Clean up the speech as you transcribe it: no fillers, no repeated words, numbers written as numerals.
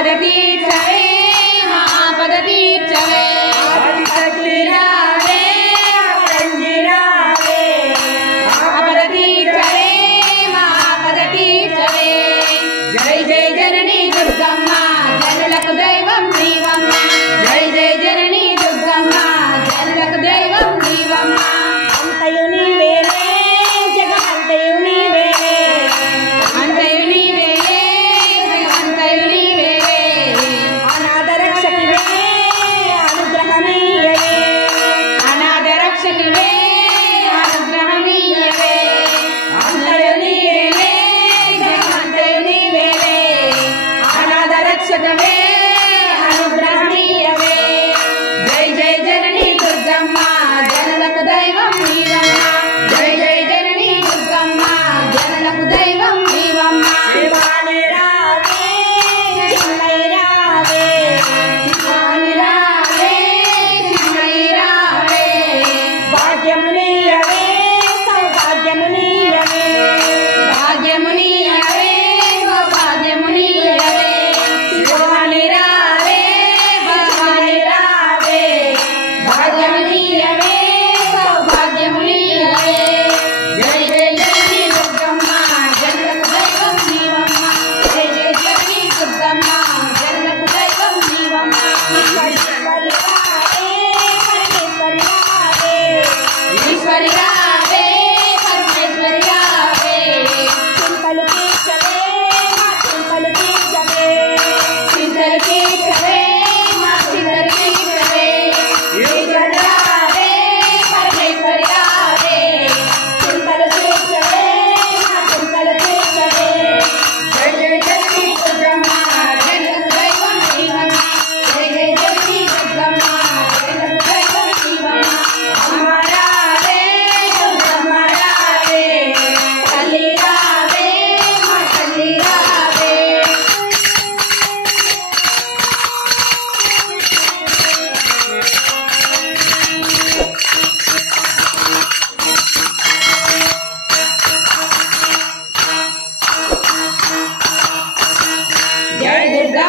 महापदतीर्थवे महापदतीर्थवे आदिशक्तिरावे अपरंजिरावे महापदतीर्थवे महापदतीर्थवे जय जय जननी दुर्गम्म जनलक दैवं नीवम्म जय जय जननी दुर्गम्म जनलक दैवं नीवम्म अंतयुनी वेले जगमंतयुनी वेले अंतयुनी वेले जगमंतयुनी वेले अनाथ रक्षकिवे अनुग्रहमीयवे अनाथ रक्षकिवे अनुग्रहमीयवे अंतयुनी वेले जगमंतयुनी वेले अनाथ रक्षकवे अनुग्रहमीयवे जय जय जननी दुर्गम्म जनलक दैवं नीवम्म जय जय जननी दुर्गम्म जनलक दैवं नीवम्म शिवानि रावे चिन्मयि रावे शिवानि रावे चिन्मयि रावे भाग्यमुनीयवे सौभाग्यमुनीयवे भाग्यमुनीयवे सौभाग्यमुनीयवे शिवानि रावे भवानि रावे भाग्यमुनीयवे सौभाग्यमुनीयवे जय जय जननी दुर्गम्म जनलक दैवं नीवम्म जय जय जननी दुर्गम्म जनलक दैवं नीवम्म ईश्वरि रावे परमेश्वरि रावे ईश्वरि रावे परमेश्वरि रावे చింతలు తీర్చవే మా చింతలు తీర్చవే చింతలు తీర్చవే మా చింతలు తీర్చవే ఈశ్వరి రావే పరమేశ్వరి రావే చింతలు తీర్చవే మా చింతలు తీర్చవే జయ జయ జననీ దుర్గమ్మ జనలక దైవం नीवम्म జయ జయ జననీ దుర్గమ్మ జనలక దైవం नीवम्म అమ్మ రావే దుర్గమ్మ రావే తల్లి రావే మా తల్లి రావే जय दुर्गा